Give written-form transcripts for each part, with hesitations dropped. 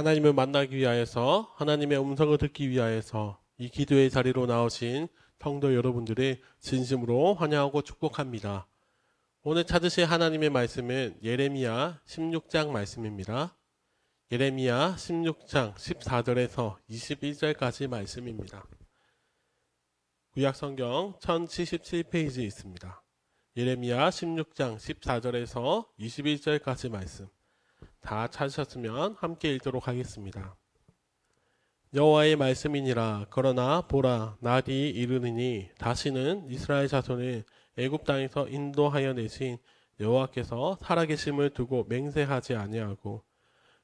하나님을 만나기 위하여서 하나님의 음성을 듣기 위하여서 이 기도의 자리로 나오신 성도 여러분들을 진심으로 환영하고 축복합니다. 오늘 찾으실 하나님의 말씀은 예레미야 16장 말씀입니다. 예레미야 16장 14절에서 21절까지 말씀입니다. 구약성경 1077페이지에 있습니다. 예레미야 16장 14절에서 21절까지 말씀 다 찾으셨으면 함께 읽도록 하겠습니다. 여호와의 말씀이니라. 그러나 보라, 날이 이르느니 다시는 이스라엘 자손을 애굽 땅에서 인도하여 내신 여호와께서 살아계심을 두고 맹세하지 아니하고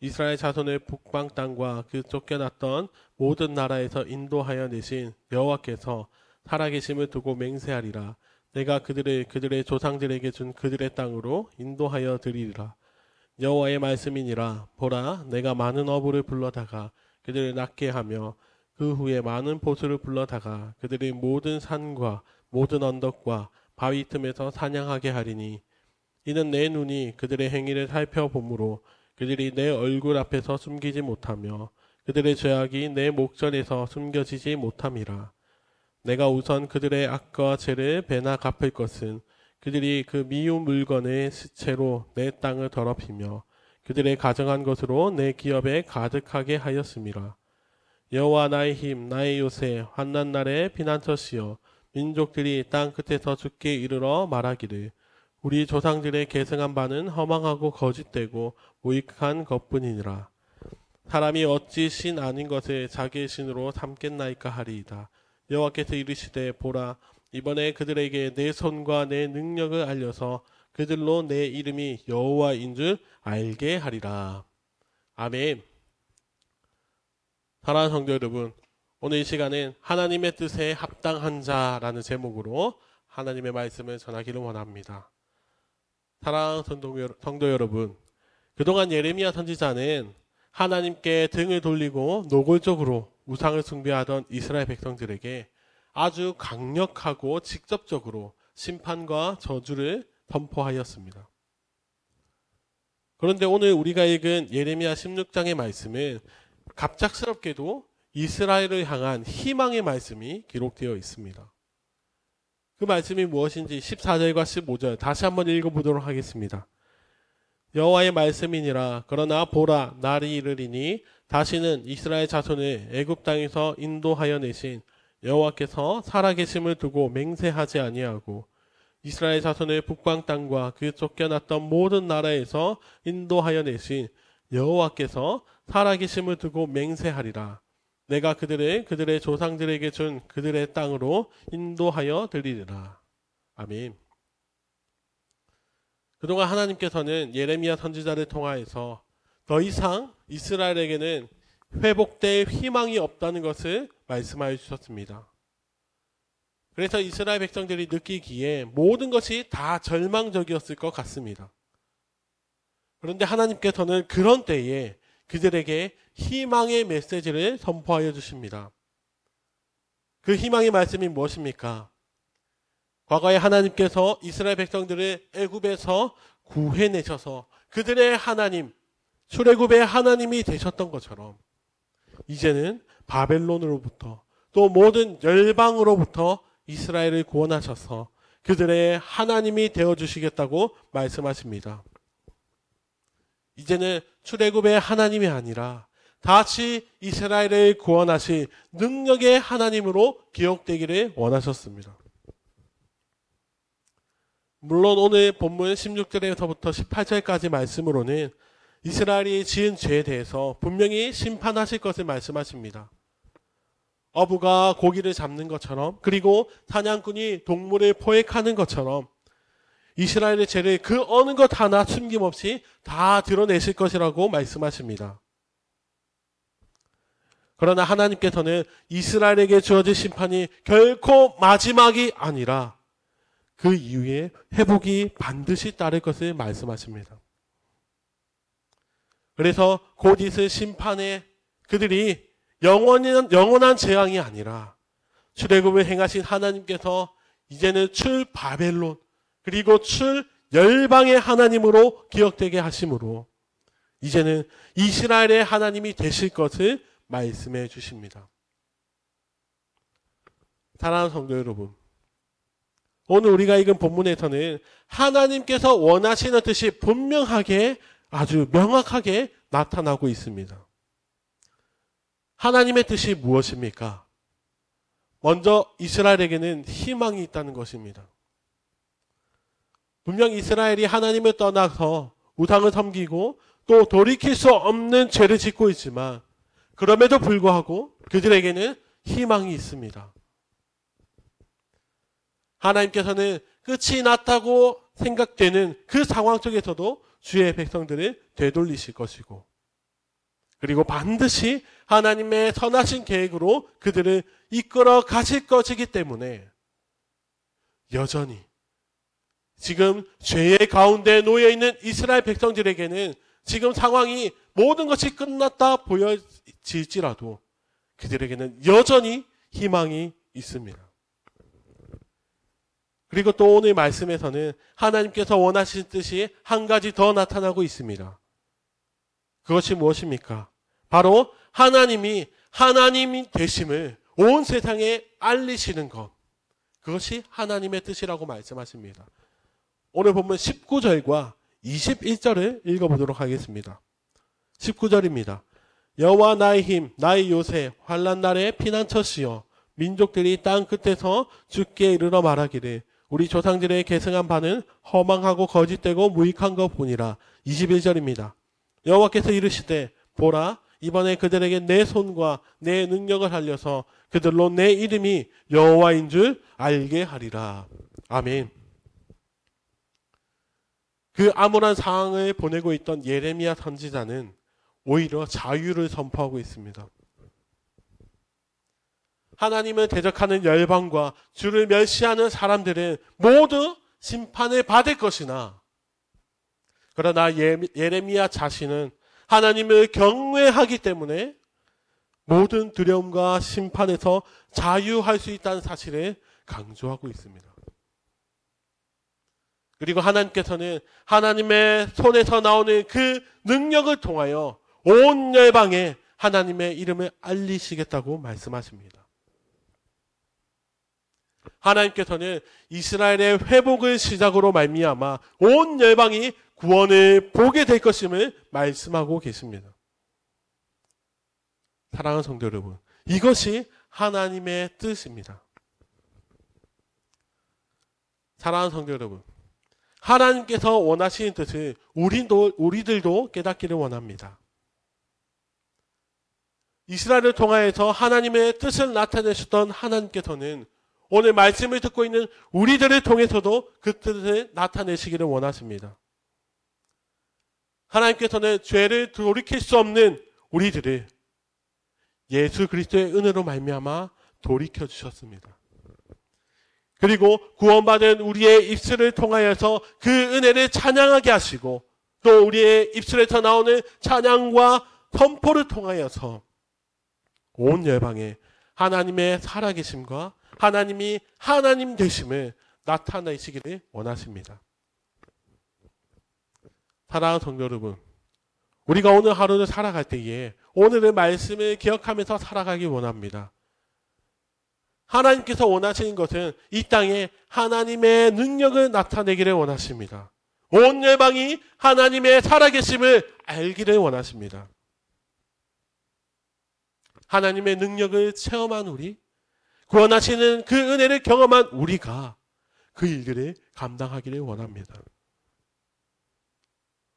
이스라엘 자손을 북방 땅과 그 쫓겨났던 모든 나라에서 인도하여 내신 여호와께서 살아계심을 두고 맹세하리라. 내가 그들의 조상들에게 준 그들의 땅으로 인도하여 드리리라. 여호와의 말씀이니라. 보라, 내가 많은 어부를 불러다가 그들을 낫게 하며 그 후에 많은 보수를 불러다가 그들의 모든 산과 모든 언덕과 바위 틈에서 사냥하게 하리니 이는 내 눈이 그들의 행위를 살펴보므로 그들이 내 얼굴 앞에서 숨기지 못하며 그들의 죄악이 내 목전에서 숨겨지지 못함이라. 내가 우선 그들의 악과 죄를 배나 갚을 것은 그들이 그 미운 물건의 시체로 내 땅을 더럽히며 그들의 가정한 것으로 내 기업에 가득하게 하였음이라. 여호와 나의 힘, 나의 요새, 환난 날의 피난처시여 민족들이 땅 끝에서 죽게 이르러 말하기를 우리 조상들의 계승한 바는 허망하고 거짓되고 무익한 것뿐이니라. 사람이 어찌 신 아닌 것을 자기의 신으로 삼겠나이까 하리이다. 여호와께서 이르시되 보라, 이번에 그들에게 내 손과 내 능력을 알려서 그들로 내 이름이 여호와인 줄 알게 하리라. 아멘. 사랑하는 성도 여러분, 오늘 이 시간은 하나님의 뜻에 합당한 자라는 제목으로 하나님의 말씀을 전하기를 원합니다. 사랑하는 성도 여러분, 그동안 예레미야 선지자는 하나님께 등을 돌리고 노골적으로 우상을 숭배하던 이스라엘 백성들에게 아주 강력하고 직접적으로 심판과 저주를 선포하였습니다. 그런데 오늘 우리가 읽은 예레미야 16장의 말씀은 갑작스럽게도 이스라엘을 향한 희망의 말씀이 기록되어 있습니다. 그 말씀이 무엇인지 14절과 15절 다시 한번 읽어보도록 하겠습니다. 여호와의 말씀이니라. 그러나 보라, 날이 이르리니 다시는 이스라엘 자손을 애굽 땅에서 인도하여 내신 여호와께서 살아계심을 두고 맹세하지 아니하고 이스라엘 자손의 북방 땅과 그 쫓겨났던 모든 나라에서 인도하여 내신 여호와께서 살아계심을 두고 맹세하리라. 내가 그들의 조상들에게 준 그들의 땅으로 인도하여 드리리라. 아멘. 그동안 하나님께서는 예레미야 선지자를 통하여서 더 이상 이스라엘에게는 회복될 희망이 없다는 것을 말씀하여 주셨습니다. 그래서 이스라엘 백성들이 느끼기에 모든 것이 다 절망적이었을 것 같습니다. 그런데 하나님께서는 그런 때에 그들에게 희망의 메시지를 선포하여 주십니다. 그 희망의 말씀이 무엇입니까? 과거에 하나님께서 이스라엘 백성들을 애굽에서 구해내셔서 그들의 하나님, 출애굽의 하나님이 되셨던 것처럼 이제는 바벨론으로부터 또 모든 열방으로부터 이스라엘을 구원하셔서 그들의 하나님이 되어주시겠다고 말씀하십니다. 이제는 출애굽의 하나님이 아니라 다시 이스라엘을 구원하신 능력의 하나님으로 기억되기를 원하셨습니다. 물론 오늘 본문 16절에서부터 18절까지 말씀으로는 이스라엘이 지은 죄에 대해서 분명히 심판하실 것을 말씀하십니다. 어부가 고기를 잡는 것처럼 그리고 사냥꾼이 동물을 포획하는 것처럼 이스라엘의 죄를 그 어느 것 하나 숨김없이 다 드러내실 것이라고 말씀하십니다. 그러나 하나님께서는 이스라엘에게 주어질 심판이 결코 마지막이 아니라 그 이후에 회복이 반드시 따를 것을 말씀하십니다. 그래서 곧 있을 심판에 그들이 영원한 재앙이 아니라 출애굽을 행하신 하나님께서 이제는 출 바벨론 그리고 출 열방의 하나님으로 기억되게 하심으로 이제는 이스라엘의 하나님이 되실 것을 말씀해 주십니다. 사랑하는 성도 여러분, 오늘 우리가 읽은 본문에서는 하나님께서 원하시는 뜻이 분명하게, 아주 명확하게 나타나고 있습니다. 하나님의 뜻이 무엇입니까? 먼저 이스라엘에게는 희망이 있다는 것입니다. 분명 이스라엘이 하나님을 떠나서 우상을 섬기고 또 돌이킬 수 없는 죄를 짓고 있지만 그럼에도 불구하고 그들에게는 희망이 있습니다. 하나님께서는 끝이 났다고 생각되는 그 상황 속에서도 주의 백성들을 되돌리실 것이고, 그리고 반드시 하나님의 선하신 계획으로 그들을 이끌어 가실 것이기 때문에 여전히 지금 죄의 가운데 놓여있는 이스라엘 백성들에게는 지금 상황이 모든 것이 끝났다 보여질지라도 그들에게는 여전히 희망이 있습니다. 그리고 또 오늘 말씀에서는 하나님께서 원하신 뜻이 한 가지 더 나타나고 있습니다. 그것이 무엇입니까? 바로 하나님이 하나님이 되심을 온 세상에 알리시는 것. 그것이 하나님의 뜻이라고 말씀하십니다. 오늘 보면 19절과 21절을 읽어보도록 하겠습니다. 19절입니다. 여호와 나의 힘, 나의 요새, 환난 날의 피난처시여, 민족들이 땅 끝에서 주께 이르러 말하기를 우리 조상들의 계승한 바는 허망하고 거짓되고 무익한 것 뿐이라. 21절입니다. 여호와께서 이르시되 보라, 이번에 그들에게 내 손과 내 능력을 알려서 그들로 내 이름이 여호와인 줄 알게 하리라. 아멘. 그 암울한 상황을 보내고 있던 예레미야 선지자는 오히려 자유를 선포하고 있습니다. 하나님을 대적하는 열방과 주를 멸시하는 사람들은 모두 심판을 받을 것이나, 그러나 예레미야 자신은 하나님을 경외하기 때문에 모든 두려움과 심판에서 자유할 수 있다는 사실을 강조하고 있습니다. 그리고 하나님께서는 하나님의 손에서 나오는 그 능력을 통하여 온 열방에 하나님의 이름을 알리시겠다고 말씀하십니다. 하나님께서는 이스라엘의 회복을 시작으로 말미암아 온 열방이 구원을 보게 될 것임을 말씀하고 계십니다. 사랑하는 성도 여러분, 이것이 하나님의 뜻입니다. 사랑하는 성도 여러분, 하나님께서 원하시는 뜻을 우리들도 깨닫기를 원합니다. 이스라엘을 통하여서 하나님의 뜻을 나타내셨던 하나님께서는 오늘 말씀을 듣고 있는 우리들을 통해서도 그 뜻을 나타내시기를 원하십니다. 하나님께서는 죄를 돌이킬 수 없는 우리들을 예수 그리스도의 은혜로 말미암아 돌이켜 주셨습니다. 그리고 구원받은 우리의 입술을 통하여서 그 은혜를 찬양하게 하시고, 또 우리의 입술에서 나오는 찬양과 선포를 통하여서 온 열방에 하나님의 살아계심과 하나님이 하나님 되심을 나타내시기를 원하십니다. 사랑하는 성도 여러분, 우리가 오늘 하루를 살아갈 때에 오늘의 말씀을 기억하면서 살아가기 원합니다. 하나님께서 원하시는 것은 이 땅에 하나님의 능력을 나타내기를 원하십니다. 온 열방이 하나님의 살아계심을 알기를 원하십니다. 하나님의 능력을 체험한 우리, 구원하시는 그 은혜를 경험한 우리가 그 일들을 감당하기를 원합니다.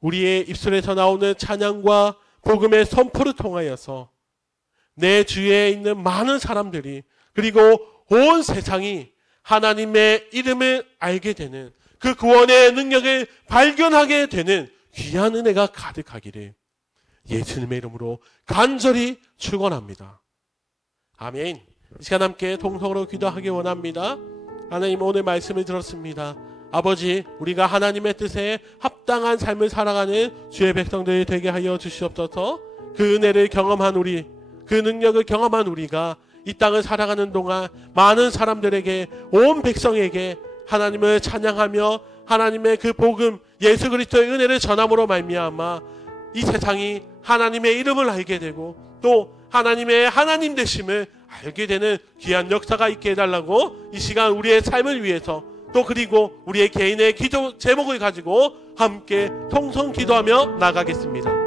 우리의 입술에서 나오는 찬양과 복음의 선포를 통하여서 내 주위에 있는 많은 사람들이, 그리고 온 세상이 하나님의 이름을 알게 되는, 그 구원의 능력을 발견하게 되는 귀한 은혜가 가득하기를 예수님의 이름으로 간절히 축원합니다. 아멘. 이 시간 함께 동성으로 기도하기 원합니다. 하나님, 오늘 말씀을 들었습니다. 아버지, 우리가 하나님의 뜻에 합당한 삶을 살아가는 주의 백성들이 되게 하여 주시옵소서. 그 은혜를 경험한 우리, 그 능력을 경험한 우리가 이 땅을 살아가는 동안 많은 사람들에게, 온 백성에게 하나님을 찬양하며 하나님의 그 복음, 예수 그리스도의 은혜를 전함으로 말미암아 이 세상이 하나님의 이름을 알게 되고 또 하나님의 하나님 되심을 알게 되는 귀한 역사가 있게 해달라고 이 시간 우리의 삶을 위해서 또 그리고 우리의 개인의 기도 제목을 가지고 함께 통성 기도하며 나가겠습니다.